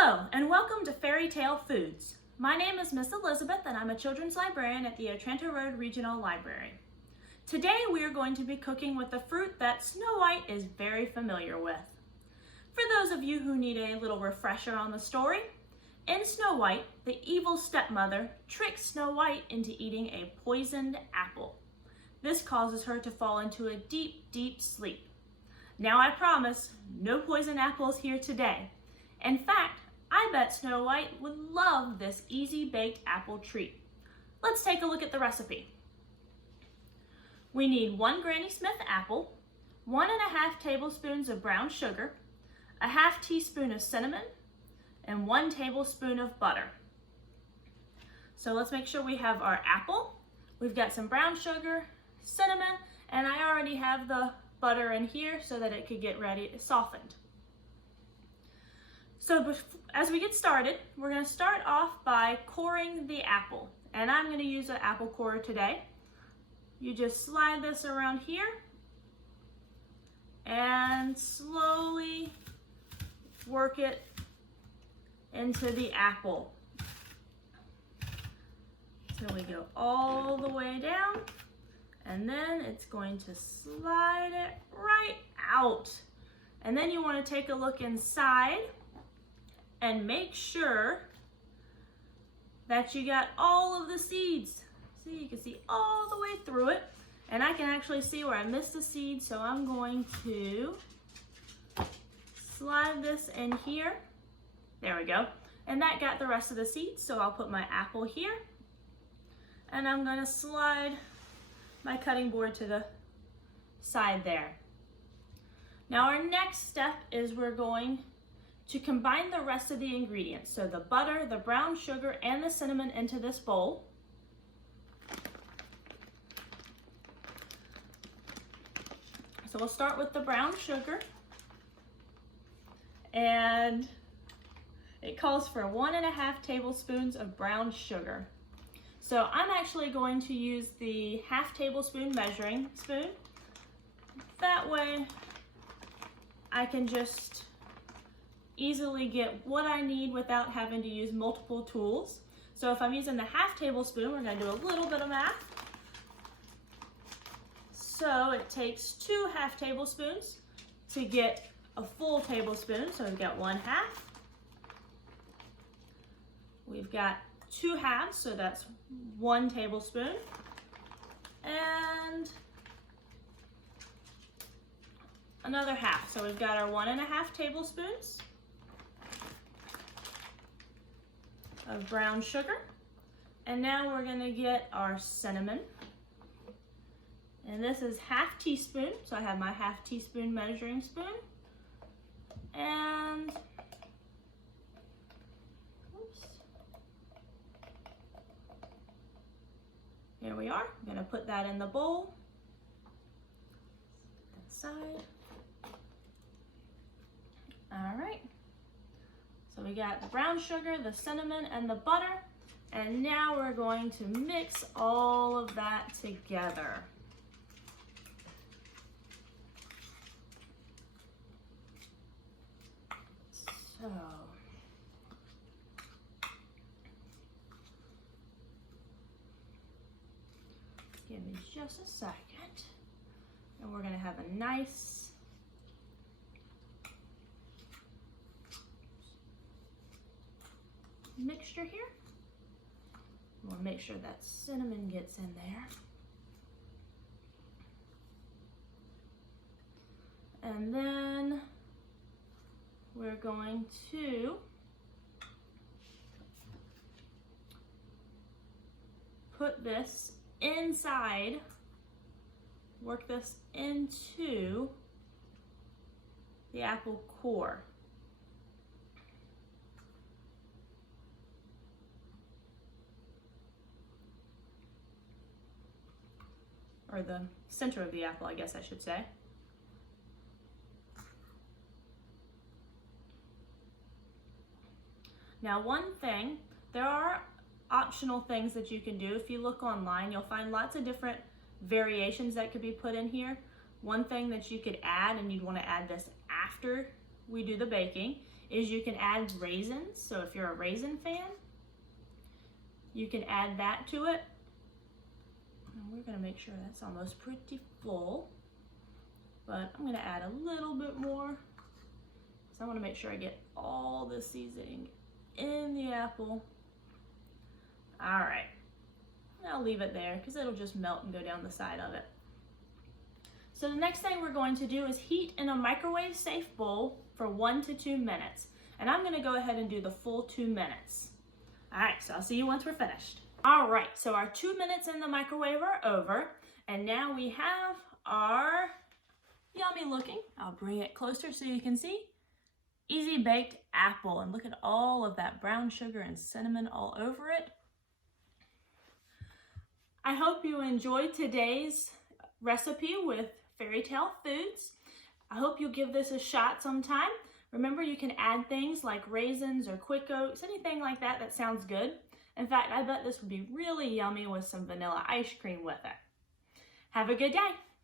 Hello, and welcome to Fairy Tale Foods. My name is Miss Elizabeth, and I'm a children's librarian at the Otranto Road Regional Library. Today we are going to be cooking with a fruit that Snow White is very familiar with. For those of you who need a little refresher on the story, in Snow White, the evil stepmother tricks Snow White into eating a poisoned apple. This causes her to fall into a deep, deep sleep. Now I promise, no poison apples here today. In fact, I bet Snow White would love this easy baked apple treat. Let's take a look at the recipe. We need 1 Granny Smith apple, 1½ tablespoons of brown sugar, a ½ teaspoon of cinnamon, and 1 tablespoon of butter. So let's make sure we have our apple. We've got some brown sugar, cinnamon, and I already have the butter in here so that it could get ready softened. So as we get started, we're going to start off by coring the apple. And I'm going to use an apple corer today. You just slide this around here and slowly work it into the apple. So we go all the way down, and then it's going to slide it right out. And then you want to take a look inside and make sure that you got all of the seeds. See, you can see all the way through it. And I can actually see where I missed the seed, so I'm going to slide this in here. There we go. And that got the rest of the seeds, so I'll put my apple here. And I'm gonna slide my cutting board to the side there. Now our next step is we're going to combine the rest of the ingredients. So the butter, the brown sugar, and the cinnamon into this bowl. So we'll start with the brown sugar. And it calls for 1½ tablespoons of brown sugar. So I'm actually going to use the ½ tablespoon measuring spoon. That way I can just easily get what I need without having to use multiple tools. So if I'm using the ½ tablespoon, we're going to do a little bit of math. So it takes 2 ½ tablespoons to get a full tablespoon. So we've got 1/2. We've got 2 halves, so that's 1 tablespoon. And another half. So we've got our 1½ tablespoons of brown sugar. And now we're going to get our cinnamon. And this is ½ teaspoon, so I have my ½ teaspoon measuring spoon. And here we are. I'm going to put that in the bowl. That side. All right. So we got the brown sugar, the cinnamon, and the butter. And now we're going to mix all of that together. So give me just a second, and we're going to have a nice mixture here. We'll make sure that cinnamon gets in there. And then we're going to put this inside, work this into the apple core. Or the center of the apple, I guess I should say. Now, one thing, there are optional things that you can do. If you look online, you'll find lots of different variations that could be put in here. One thing that you could add, and you'd want to add this after we do the baking, is you can add raisins. So if you're a raisin fan, you can add that to it. And we're gonna make sure that's almost pretty full, but I'm gonna add a little bit more. So I wanna make sure I get all the seasoning in the apple. All right, I'll leave it there because it'll just melt and go down the side of it. So the next thing we're going to do is heat in a microwave safe bowl for 1 to 2 minutes. And I'm gonna go ahead and do the full 2 minutes. All right, so I'll see you once we're finished. All right, so our 2 minutes in the microwave are over. And now we have our yummy looking, I'll bring it closer so you can see, easy baked apple. And look at all of that brown sugar and cinnamon all over it. I hope you enjoyed today's recipe with Fairy Tale Foods. I hope you'll give this a shot sometime. Remember, you can add things like raisins or quick oats, anything like that that sounds good. In fact, I bet this would be really yummy with some vanilla ice cream with it. Have a good day.